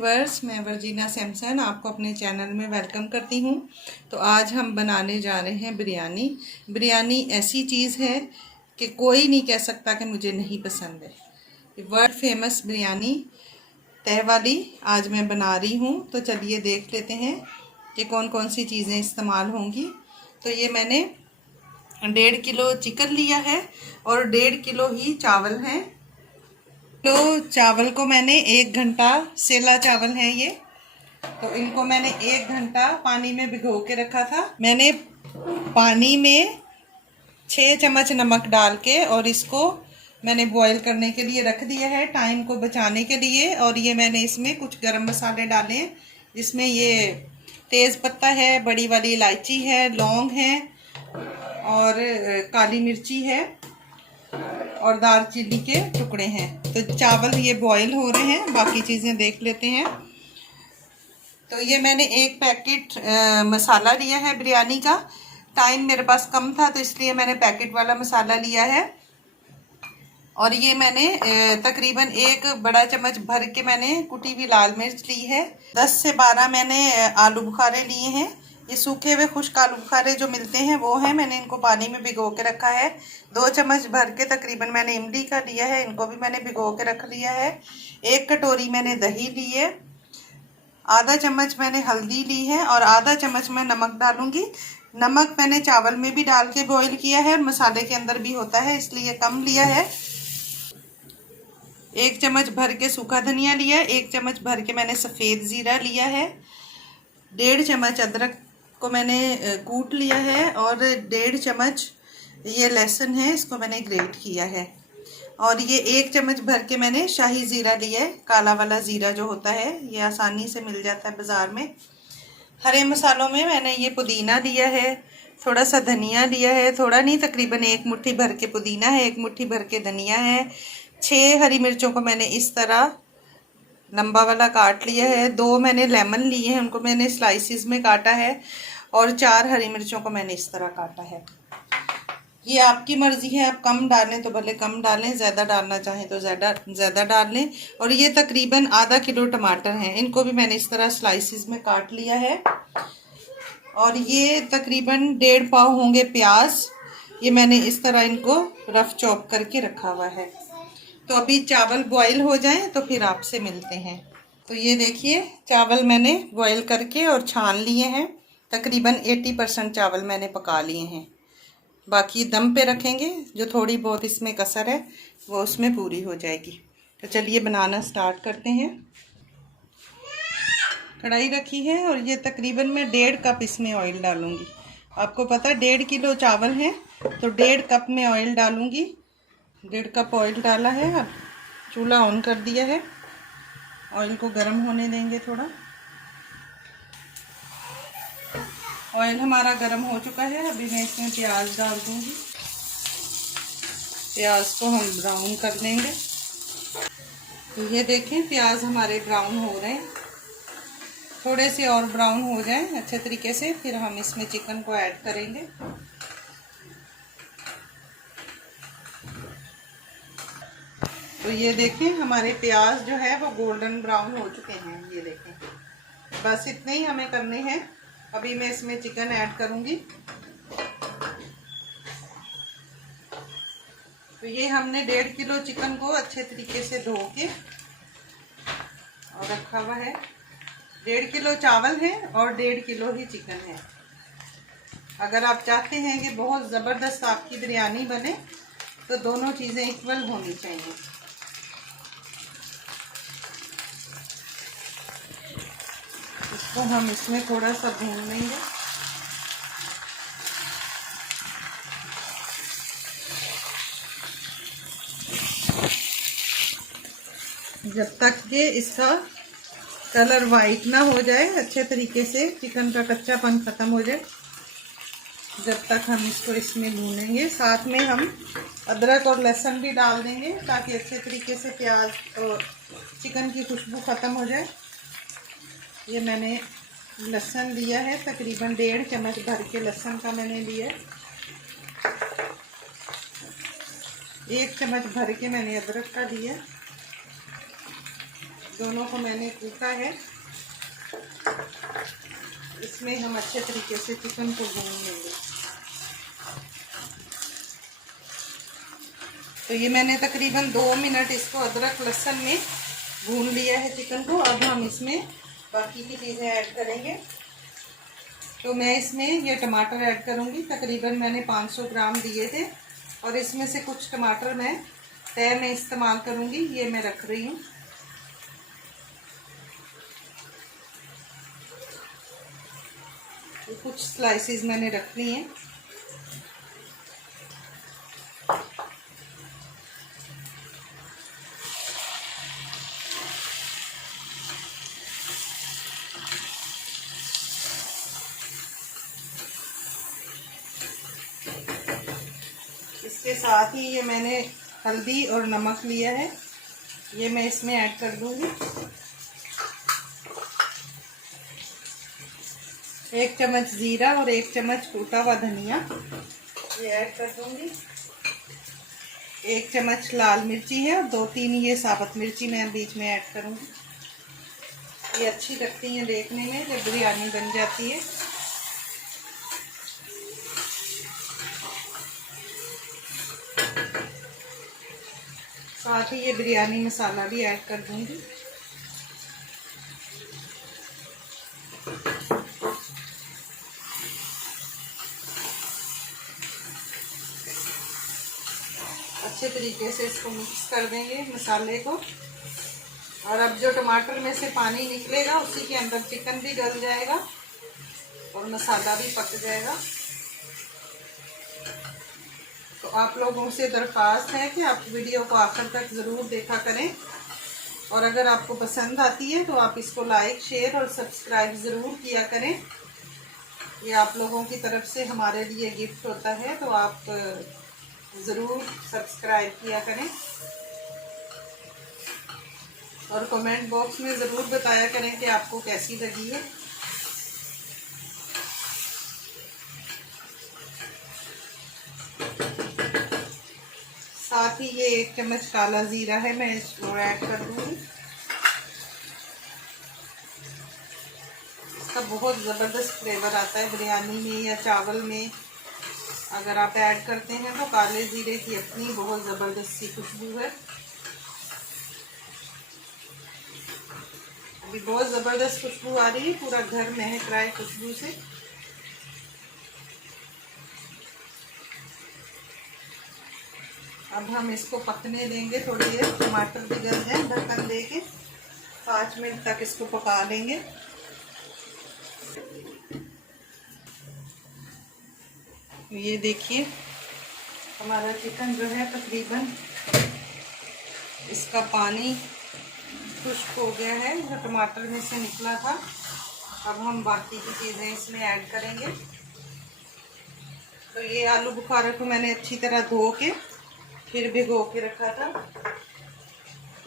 Verse मैं Virginia Samson आपको अपने चैनल में वेलकम करती हूँ। तो आज हम बनाने जा रहे हैं बिरयानी। बिरयानी ऐसी चीज़ है कि कोई नहीं कह सकता कि मुझे नहीं पसंद है। वर्ल्ड फेमस बिरयानी तह वाली आज मैं बना रही हूँ। तो चलिए देख लेते हैं कि कौन कौन सी चीज़ें इस्तेमाल होंगी। तो ये मैंने 1.5 किलो चिकन लिया है और 1.5 किलो ही चावल हैं। तो चावल को मैंने 1 घंटा, सेला चावल है ये, तो इनको मैंने 1 घंटा पानी में भिगो के रखा था। मैंने पानी में 6 चम्मच नमक डाल के और इसको मैंने बॉईल करने के लिए रख दिया है, टाइम को बचाने के लिए। और ये मैंने इसमें कुछ गरम मसाले डाले हैं, जिसमें ये तेज़ पत्ता है, बड़ी वाली इलायची है, लौंग है और काली मिर्ची है और दालचीनी के टुकड़े हैं। तो चावल ये बॉईल हो रहे हैं, बाकी चीज़ें देख लेते हैं। तो ये मैंने 1 पैकेट मसाला लिया है बिरयानी का। टाइम मेरे पास कम था तो इसलिए मैंने पैकेट वाला मसाला लिया है। और ये मैंने तकरीबन 1 बड़ा चम्मच भर के मैंने कुटी हुई लाल मिर्च ली है। 10 से 12 मैंने आलू बुखारे लिए हैं। ये सूखे हुए खुश्क आलू बुखारे जो मिलते हैं वो हैं। मैंने इनको पानी में भिगो के रखा है। 2 चम्मच भर के तकरीबन मैंने इमली का लिया है, इनको भी मैंने भिगो के रख लिया है। 1 कटोरी मैंने दही ली है। आधा चम्मच मैंने हल्दी ली है और आधा चम्मच मैं नमक डालूंगी। नमक मैंने चावल में भी डाल के बॉईल किया है और मसाले के अंदर भी होता है, इसलिए कम लिया है। 1 चम्मच भर के सूखा धनिया लिया है। 1 चम्मच भर के मैंने सफ़ेद ज़ीरा लिया है। 1.5 चम्मच अदरक को मैंने कूट लिया है और 1.5 चम्मच ये लहसुन है, इसको मैंने ग्रेट किया है। और ये 1 चम्मच भर के मैंने शाही ज़ीरा लिया है, काला वाला ज़ीरा जो होता है, ये आसानी से मिल जाता है बाज़ार में। हरे मसालों में मैंने ये पुदीना लिया है, थोड़ा सा धनिया लिया है, थोड़ा नहीं तकरीबन 1 मुट्ठी भर के पुदीना है, 1 मुट्ठी भर के धनिया है। 6 हरी मिर्चों को मैंने इस तरह लंबा वाला काट लिया है। 2 मैंने लेमन लिए हैं, उनको मैंने स्लाइसिस में काटा है। और 4 हरी मिर्चों को मैंने इस तरह काटा है। ये आपकी मर्ज़ी है, आप कम डालें तो भले कम डालें, ज़्यादा डालना चाहें तो ज़्यादा डाल लें। और ये तकरीबन आधा किलो टमाटर हैं, इनको भी मैंने इस तरह स्लाइसिस में काट लिया है। और ये तकरीबन 1.5 पाव होंगे प्याज, ये मैंने इस तरह इनको रफ चॉप करके रखा हुआ है। तो अभी चावल बॉईल हो जाएं तो फिर आपसे मिलते हैं। तो ये देखिए चावल मैंने बॉईल करके और छान लिए हैं। तकरीबन 80% चावल मैंने पका लिए हैं, बाकी दम पे रखेंगे। जो थोड़ी बहुत इसमें कसर है वो उसमें पूरी हो जाएगी। तो चलिए बनाना स्टार्ट करते हैं। कढ़ाई रखी है और ये तकरीबन मैं 1.5 कप इसमें ऑयल डालूंगी। आपको पता है 1.5 किलो चावल है तो 1.5 कप में ऑयल डालूंगी। 1.5 कप ऑयल डाला है। अब चूल्हा ऑन कर दिया है, ऑयल को गर्म होने देंगे थोड़ा। ऑयल हमारा गर्म हो चुका है, अभी मैं इसमें प्याज डाल दूंगी। प्याज को हम ब्राउन कर लेंगे। तो ये देखें प्याज हमारे ब्राउन हो रहे हैं, थोड़े से और ब्राउन हो जाएं अच्छे तरीके से, फिर हम इसमें चिकन को ऐड करेंगे। तो ये देखें हमारे प्याज जो है वो गोल्डन ब्राउन हो चुके हैं। ये देखें, बस इतने ही हमें करने हैं। अभी मैं इसमें चिकन ऐड करूंगी। तो ये हमने 1.5 किलो चिकन को अच्छे तरीके से धो के और रखा हुआ है। 1.5 किलो चावल है और 1.5 किलो ही चिकन है। अगर आप चाहते हैं कि बहुत ज़बरदस्त आपकी बिरयानी बने तो दोनों चीज़ें इक्वल होनी चाहिए। इसको हम इसमें थोड़ा सा भून लेंगे। जब तक कि इसका कलर वाइट ना हो जाए, अच्छे तरीके से चिकन का कच्चापन ख़त्म हो जाए, जब तक हम इसको इसमें भूनेंगे। साथ में हम अदरक और लहसुन भी डाल देंगे ताकि अच्छे तरीके से प्याज और चिकन की खुशबू ख़त्म हो जाए। ये मैंने लहसुन लिया है, तकरीबन 1.5 चम्मच भर के लहसुन का मैंने लिया। 1 चम्मच भर के मैंने अदरक का लिया। दोनों को मैंने कूटा है। इसमें हम अच्छे तरीके से चिकन को भून लेंगे। तो ये मैंने तकरीबन 2 मिनट इसको अदरक लहसुन में भून लिया है चिकन को। अब हम इसमें बाकी की चीज़ें ऐड करेंगे। तो मैं इसमें ये टमाटर ऐड करूँगी। तकरीबन मैंने 500 ग्राम दिए थे और इसमें से कुछ टमाटर मैं तय में इस्तेमाल करूँगी। ये मैं रख रही हूँ। तो कुछ स्लाइसेस मैंने रख ली हैं। इसके साथ ही ये मैंने हल्दी और नमक लिया है, ये मैं इसमें ऐड कर दूंगी। 1 चम्मच जीरा और 1 चम्मच कूटा हुआ धनिया ये ऐड कर दूंगी। 1 चम्मच लाल मिर्ची है और 2-3 ये साबुत मिर्ची मैं बीच में ऐड करूंगी। ये अच्छी लगती हैं देखने में जब बिरयानी बन जाती है। साथ ही ये बिरयानी मसाला भी ऐड कर दूंगी। अच्छे तरीके से इसको मिक्स कर देंगे मसाले को। और अब जो टमाटर में से पानी निकलेगा उसी के अंदर चिकन भी गल जाएगा और मसाला भी पक जाएगा। तो आप लोगों से दरख्वास्त है कि आप वीडियो को आखिर तक ज़रूर देखा करें और अगर आपको पसंद आती है तो आप इसको लाइक, शेयर और सब्सक्राइब ज़रूर किया करें। ये आप लोगों की तरफ से हमारे लिए गिफ्ट होता है, तो आप ज़रूर सब्सक्राइब किया करें और कमेंट बॉक्स में ज़रूर बताया करें कि आपको कैसी लगी है। साथ ही ये 1 चम्मच काला ज़ीरा है, मैं इसको ऐड कर दूँगी। इसका बहुत ज़बरदस्त फ्लेवर आता है बिरयानी में या चावल में। अगर आप ऐड करते हैं तो काले ज़ीरे की अपनी बहुत ज़बरदस्त सी खुशबू है। अभी बहुत ज़बरदस्त खुशबू आ रही है, पूरा घर महक रहा है खुशबू से। अब हम इसको पकने देंगे थोड़ी देर, टमाटर भी गल जाए। ढक्कन देके 5 मिनट तक इसको पका लेंगे। ये देखिए हमारा चिकन जो है तकरीबन इसका पानी खुश्क हो गया है जो टमाटर में से निकला था। अब हम बाकी की चीज़ें इसमें ऐड करेंगे। तो ये आलू बुखारा को मैंने अच्छी तरह धो के फिर भिगो के रखा था।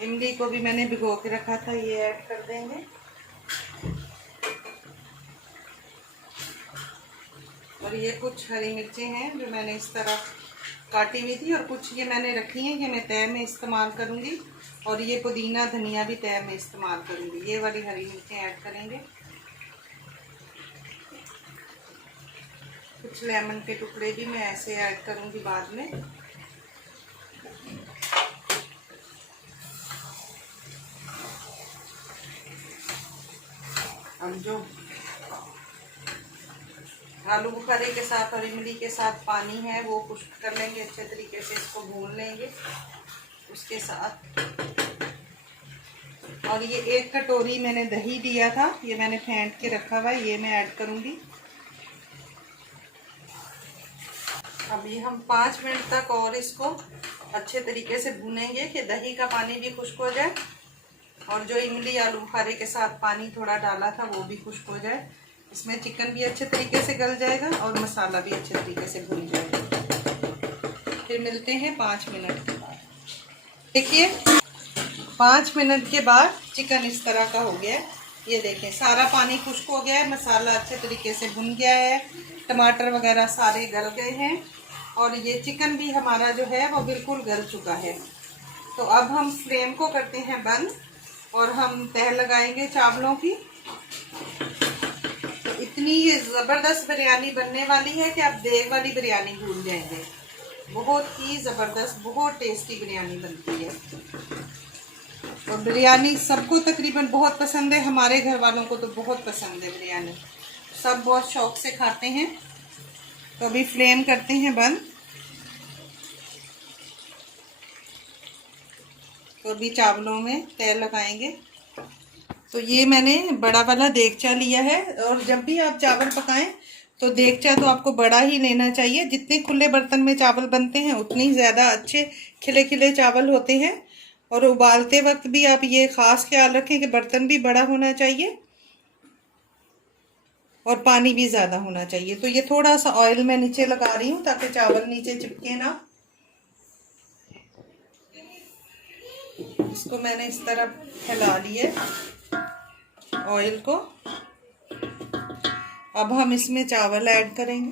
इमली को भी मैंने भिगो के रखा था, ये ऐड कर देंगे। और ये कुछ हरी मिर्चें हैं जो मैंने इस तरह काटी हुई थी और कुछ ये मैंने रखी हैं, ये मैं तय में इस्तेमाल करूँगी। और ये पुदीना धनिया भी तय में इस्तेमाल करूँगी। ये वाली हरी मिर्चें ऐड करेंगे। कुछ लेमन के टुकड़े भी मैं ऐसे ऐड करूँगी बाद में। अब जो आलू बुखारे के साथ और इमली के साथ पानी है वो खुश्क कर लेंगे, अच्छे तरीके से इसको भून लेंगे उसके साथ। और ये 1 कटोरी मैंने दही दिया था, ये मैंने फेंट के रखा हुआ है, ये मैं ऐड करूँगी। अभी हम 5 मिनट तक और इसको अच्छे तरीके से भूनेंगे कि दही का पानी भी खुश्क हो जाए और जो इमली आलू बुखारे के साथ पानी थोड़ा डाला था वो भी खुश्क हो जाए। इसमें चिकन भी अच्छे तरीके से गल जाएगा और मसाला भी अच्छे तरीके से भून जाएगा। फिर मिलते हैं 5 मिनट के बाद। देखिए 5 मिनट के बाद चिकन इस तरह का हो गया है। ये देखें सारा पानी खुश्क हो गया है, मसाला अच्छे तरीके से भुन गया है, टमाटर वगैरह सारे गल गए हैं और ये चिकन भी हमारा जो है वो बिल्कुल गल चुका है। तो अब हम फ्लेम को करते हैं बंद और हम तह लगाएंगे चावलों की। तो इतनी ये ज़बरदस्त बिरयानी बनने वाली है कि आप देग वाली बिरयानी भूल जाएंगे। बहुत ही ज़बरदस्त, बहुत टेस्टी बिरयानी बनती है। और बिरयानी सबको तकरीबन बहुत पसंद है, हमारे घर वालों को तो बहुत पसंद है बिरयानी, सब बहुत शौक से खाते हैं। तो अभी फ्लेम करते हैं बंद। तो अभी चावलों में तेल लगाएंगे। तो ये मैंने बड़ा वाला देगचा लिया है, और जब भी आप चावल पकाएं तो देगचा तो आपको बड़ा ही लेना चाहिए। जितने खुले बर्तन में चावल बनते हैं उतनी ज़्यादा अच्छे खिले खिले चावल होते हैं। और उबालते वक्त भी आप ये ख़ास ख्याल रखें कि बर्तन भी बड़ा होना चाहिए और पानी भी ज़्यादा होना चाहिए। तो ये थोड़ा सा ऑयल मैं नीचे लगा रही हूँ ताकि चावल नीचे चिपके ना। इसको मैंने इस तरह फैला लिया ऑयल को। अब हम इसमें चावल ऐड करेंगे।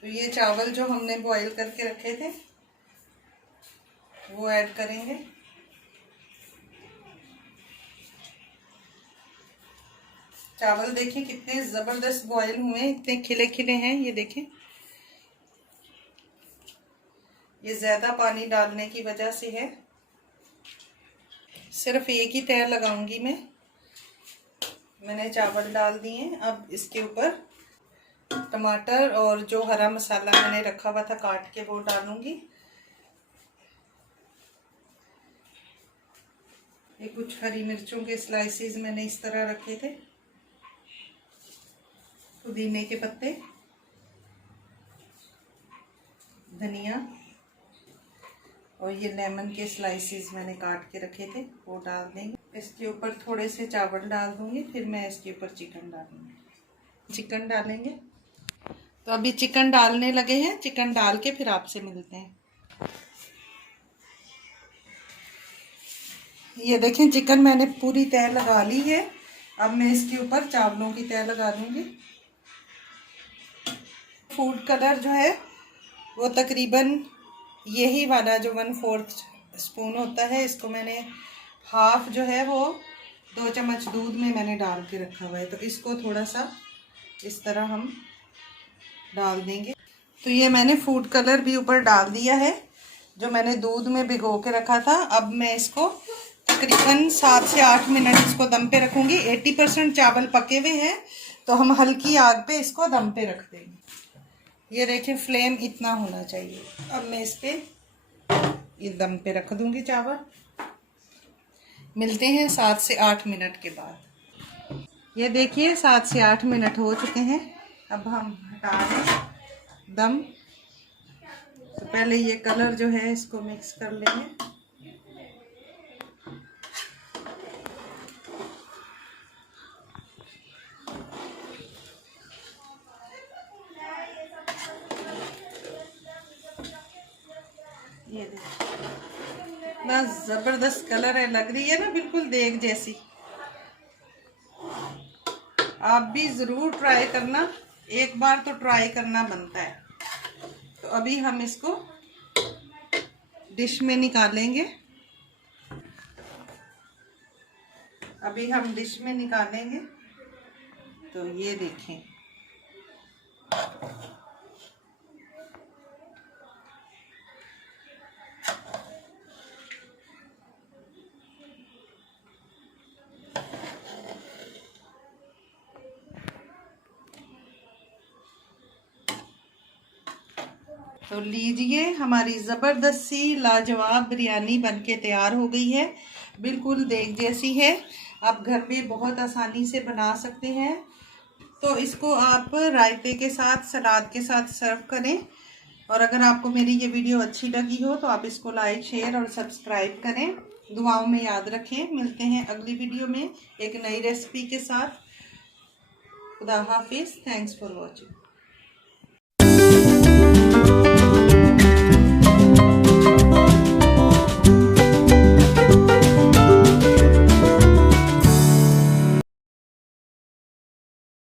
तो ये चावल जो हमने बॉईल करके रखे थे वो ऐड करेंगे। चावल देखें कितने ज़बरदस्त बॉईल हुए हैं, इतने खिले खिले हैं। ये देखें, ये ज़्यादा पानी डालने की वजह से है। सिर्फ एक ही तह लगाऊंगी मैंने चावल डाल दिए। अब इसके ऊपर टमाटर और जो हरा मसाला मैंने रखा हुआ था काट के वो डालूंगी। ये कुछ हरी मिर्चों के स्लाइसेस मैंने इस तरह रखे थे, पुदीने के पत्ते, धनिया, और ये लेमन के स्लाइसेस मैंने काट के रखे थे वो डाल देंगे। इसके ऊपर थोड़े से चावल डाल दूंगी, फिर मैं इसके ऊपर चिकन डालूंगी। चिकन डालेंगे। तो अभी चिकन डालने लगे हैं, चिकन डाल के फिर आपसे मिलते हैं। ये देखें, चिकन मैंने पूरी तह लगा ली है। अब मैं इसके ऊपर चावलों की तह लगा दूंगी। फूड कलर जो है वो तकरीबन यही वाला जो 1/4 स्पून होता है, इसको मैंने हाफ जो है वो 2 चम्मच दूध में मैंने डाल के रखा हुआ है। तो इसको थोड़ा सा इस तरह हम डाल देंगे। तो ये मैंने फूड कलर भी ऊपर डाल दिया है जो मैंने दूध में भिगो के रखा था। अब मैं इसको तकरीबन 7 से 8 मिनट इसको दम पे रखूँगी। 80% चावल पके हुए हैं तो हम हल्की आग पे इसको दम पे रख देंगे। ये देखें, फ्लेम इतना होना चाहिए। अब मैं इस पे ये दम पे रख दूंगी चावल। मिलते हैं 7 से 8 मिनट के बाद। ये देखिए 7 से 8 मिनट हो चुके हैं। अब हम हटा दें दम। तो पहले ये कलर जो है इसको मिक्स कर लेंगे। ये देखिए ना, ज़बरदस्त कलर है, लग रही है ना बिल्कुल देग जैसी। आप भी ज़रूर ट्राई करना, एक बार तो ट्राई करना बनता है। तो अभी हम इसको डिश में निकालेंगे। अभी हम डिश में निकालेंगे। तो ये देखें, तो लीजिए हमारी ज़बरदस्त सी लाजवाब बिरयानी बनके तैयार हो गई है। बिल्कुल देग जैसी है। आप घर में बहुत आसानी से बना सकते हैं। तो इसको आप रायते के साथ, सलाद के साथ सर्व करें। और अगर आपको मेरी ये वीडियो अच्छी लगी हो तो आप इसको लाइक, शेयर और सब्सक्राइब करें। दुआओं में याद रखें। मिलते हैं अगली वीडियो में एक नई रेसिपी के साथ। खुदा हाफिज़। Thanks for watching.